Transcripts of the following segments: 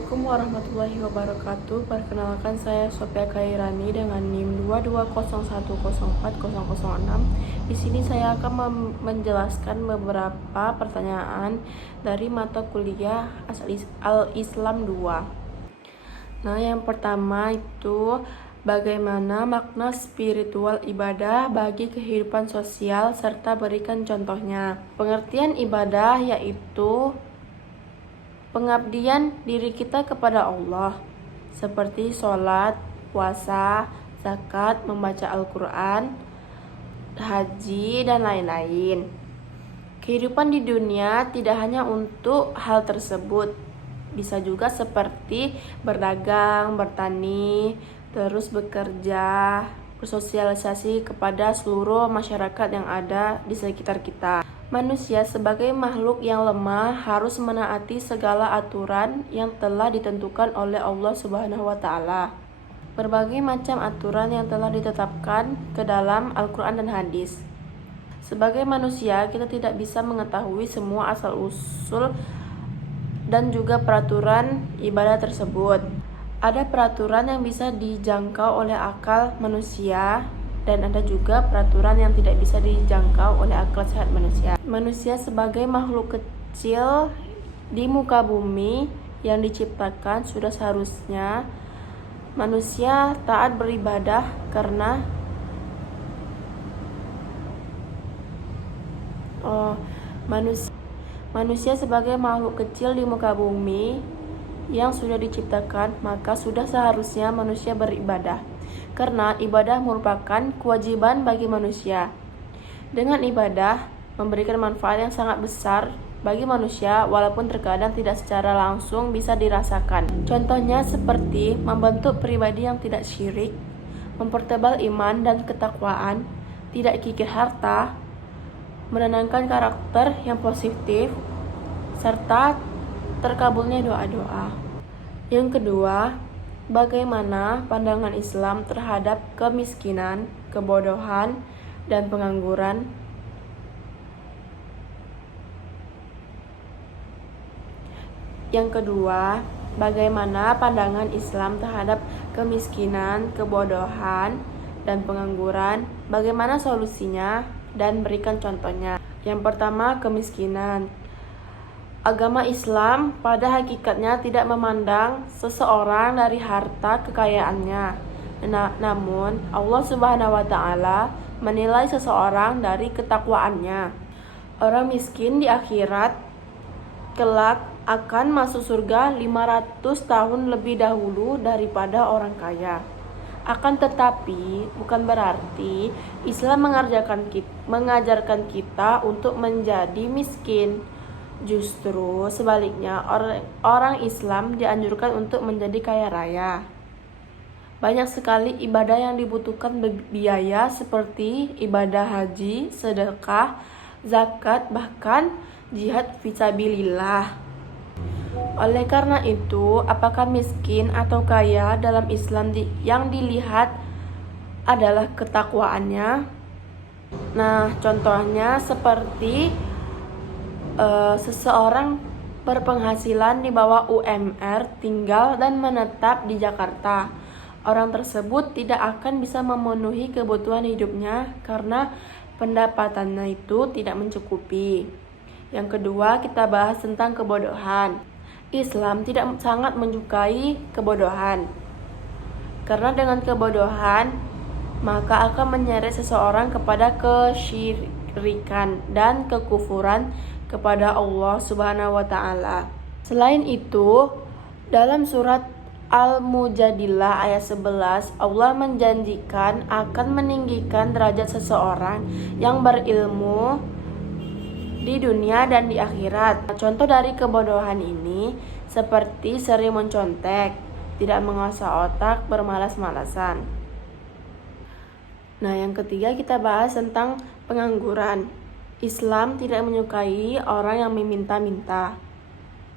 Assalamualaikum warahmatullahi wabarakatuh. Perkenalkan, saya Sophia Khairani dengan NIM 2201040006. Di sini saya akan menjelaskan beberapa pertanyaan dari mata kuliah Al-Islam 2. Nah, yang pertama itu bagaimana makna spiritual ibadah bagi kehidupan sosial serta berikan contohnya. Pengertian ibadah yaitu pengabdian diri kita kepada Allah, seperti sholat, puasa, zakat, membaca Al-Quran, haji, dan lain-lain. Kehidupan di dunia tidak hanya untuk hal tersebut, bisa juga seperti berdagang, bertani, terus bekerja, bersosialisasi kepada seluruh masyarakat yang ada di sekitar kita. Manusia sebagai makhluk yang lemah harus menaati segala aturan yang telah ditentukan oleh Allah Subhanahu wa Ta'ala. Berbagai macam aturan yang telah ditetapkan ke dalam Al-Quran dan hadis. Sebagai manusia, kita tidak bisa mengetahui semua asal-usul dan juga peraturan ibadah tersebut. Ada peraturan yang bisa dijangkau oleh akal manusia, dan ada juga peraturan yang tidak bisa dijangkau oleh akal sehat manusia. Manusia sebagai makhluk kecil di muka bumi yang diciptakan, sudah seharusnya manusia taat beribadah karena manusia sebagai makhluk kecil di muka bumi yang sudah diciptakan, maka sudah seharusnya manusia beribadah, karena ibadah merupakan kewajiban bagi manusia. Dengan ibadah memberikan manfaat yang sangat besar bagi manusia, walaupun terkadang tidak secara langsung bisa dirasakan. Contohnya seperti membentuk pribadi yang tidak syirik, mempertebal iman dan ketakwaan, tidak kikir harta, menenangkan karakter yang positif, serta terkabulnya doa-doa. Yang kedua, bagaimana pandangan Islam terhadap kemiskinan, kebodohan, dan pengangguran? Yang kedua, bagaimana pandangan Islam terhadap kemiskinan, kebodohan, dan pengangguran? Bagaimana solusinya dan berikan contohnya. Yang pertama, kemiskinan. Agama Islam pada hakikatnya tidak memandang seseorang dari harta kekayaannya. Namun Allah Subhanahu wa Ta'ala menilai seseorang dari ketakwaannya. Orang miskin di akhirat kelak akan masuk surga 500 tahun lebih dahulu daripada orang kaya. Akan tetapi bukan berarti Islam mengajarkan kita untuk menjadi miskin. Justru sebaliknya, orang Islam dianjurkan untuk menjadi kaya raya. Banyak sekali ibadah yang dibutuhkan biaya, seperti ibadah haji, sedekah, zakat, bahkan jihad fisabilillah. Oleh karena itu, apakah miskin atau kaya dalam Islam yang dilihat adalah ketakwaannya? Nah, contohnya seperti seseorang berpenghasilan di bawah UMR, tinggal dan menetap di Jakarta. Orang tersebut tidak akan bisa memenuhi kebutuhan hidupnya karena pendapatannya itu tidak mencukupi. Yang kedua, kita bahas tentang kebodohan. Islam tidak sangat menyukai kebodohan, karena dengan kebodohan maka akan menyeret seseorang kepada kesyirikan dan kekufuran kepada Allah Subhanahu wa Ta'ala. Selain itu, dalam surat Al-Mujadilah ayat 11, Allah menjanjikan akan meninggikan derajat seseorang yang berilmu di dunia dan di akhirat. Contoh dari kebodohan ini seperti sering mencontek, tidak mengasah otak, bermalas-malasan. Nah, yang ketiga kita bahas tentang pengangguran. Islam tidak menyukai orang yang meminta-minta,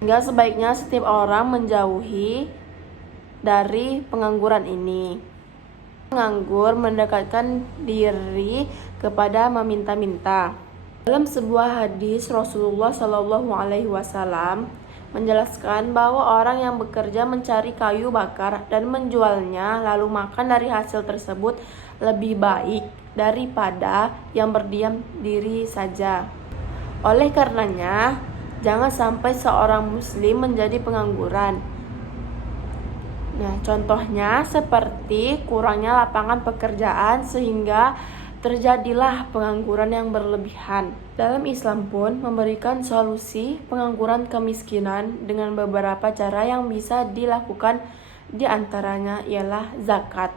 sehingga sebaiknya setiap orang menjauhi dari pengangguran ini. Menganggur mendekatkan diri kepada meminta-minta. Dalam sebuah hadis Rasulullah SAW menjelaskan bahwa orang yang bekerja mencari kayu bakar dan menjualnya lalu makan dari hasil tersebut lebih baik daripada yang berdiam diri saja. Oleh karenanya, jangan sampai seorang muslim menjadi pengangguran. Nah, contohnya seperti kurangnya lapangan pekerjaan sehingga terjadilah pengangguran yang berlebihan. Dalam Islam pun memberikan solusi pengangguran kemiskinan dengan beberapa cara yang bisa dilakukan, di antaranya ialah zakat.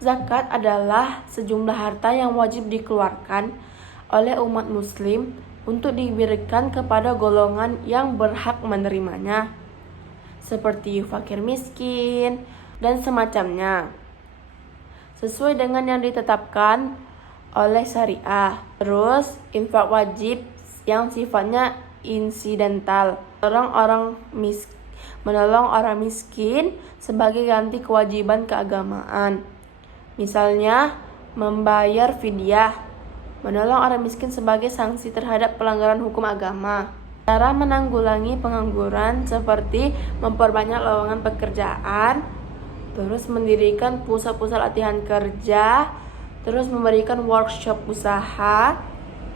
Zakat adalah sejumlah harta yang wajib dikeluarkan oleh umat muslim untuk diberikan kepada golongan yang berhak menerimanya, seperti fakir miskin dan semacamnya, sesuai dengan yang ditetapkan oleh syariah. Terus infak wajib yang sifatnya insidental, menolong orang miskin sebagai ganti kewajiban keagamaan. Misalnya membayar fidyah, menolong orang miskin sebagai sanksi terhadap pelanggaran hukum agama. Cara menanggulangi pengangguran seperti memperbanyak lowongan pekerjaan, terus mendirikan pusat-pusat latihan kerja, terus memberikan workshop usaha,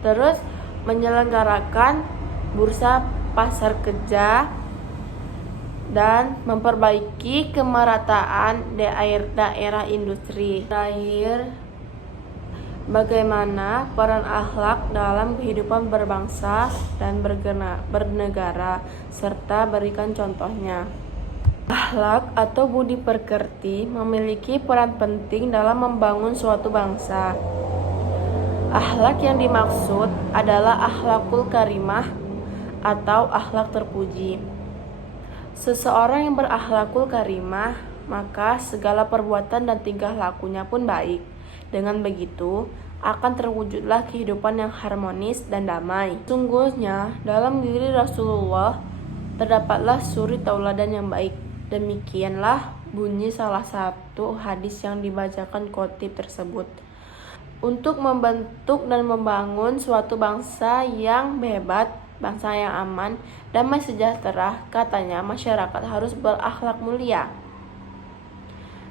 terus menyelenggarakan bursa pasar kerja, dan memperbaiki kemerataan daerah industri. Terakhir, bagaimana peran akhlak dalam kehidupan berbangsa dan bernegara, serta berikan contohnya. Akhlak atau budi pekerti memiliki peran penting dalam membangun suatu bangsa. Akhlak yang dimaksud adalah akhlakul karimah atau akhlak terpuji. Seseorang yang berakhlakul karimah, maka segala perbuatan dan tingkah lakunya pun baik. Dengan begitu, akan terwujudlah kehidupan yang harmonis dan damai. Sungguhnya, dalam diri Rasulullah terdapatlah suri tauladan yang baik. Demikianlah bunyi salah satu hadis yang dibacakan khotib tersebut. Untuk membentuk dan membangun suatu bangsa yang hebat, bangsa yang aman, damai sejahtera, katanya masyarakat harus berakhlak mulia.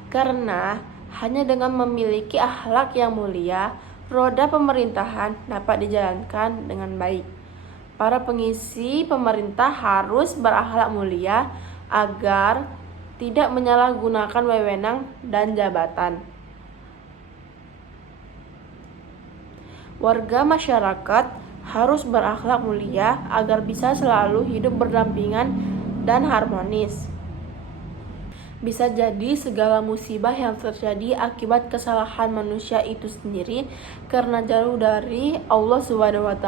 Karena hanya dengan memiliki akhlak yang mulia, roda pemerintahan dapat dijalankan dengan baik. Para pengisi pemerintah harus berakhlak mulia agar tidak menyalahgunakan wewenang dan jabatan. Warga masyarakat harus berakhlak mulia agar bisa selalu hidup berdampingan dan harmonis. Bisa jadi segala musibah yang terjadi akibat kesalahan manusia itu sendiri karena jauh dari Allah SWT,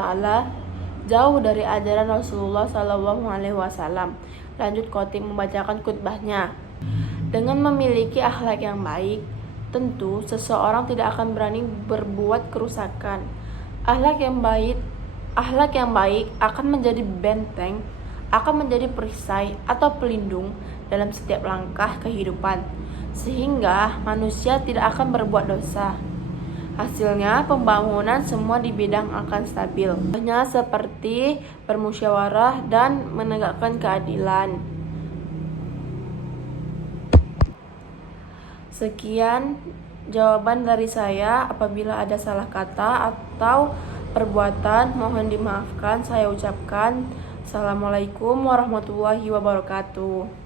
jauh dari ajaran Rasulullah SAW. Lanjut khotib membacakan khutbahnya. Dengan memiliki akhlak yang baik, tentu seseorang tidak akan berani berbuat kerusakan. Akhlak yang baik akan menjadi benteng, akan menjadi perisai atau pelindung dalam setiap langkah kehidupan, sehingga manusia tidak akan berbuat dosa. Hasilnya, pembangunan semua di bidang akan stabil. Contohnya seperti bermusyawarah dan menegakkan keadilan. Sekian jawaban dari saya. Apabila ada salah kata atau perbuatan, mohon dimaafkan. Saya ucapkan Assalamualaikum warahmatullahi wabarakatuh.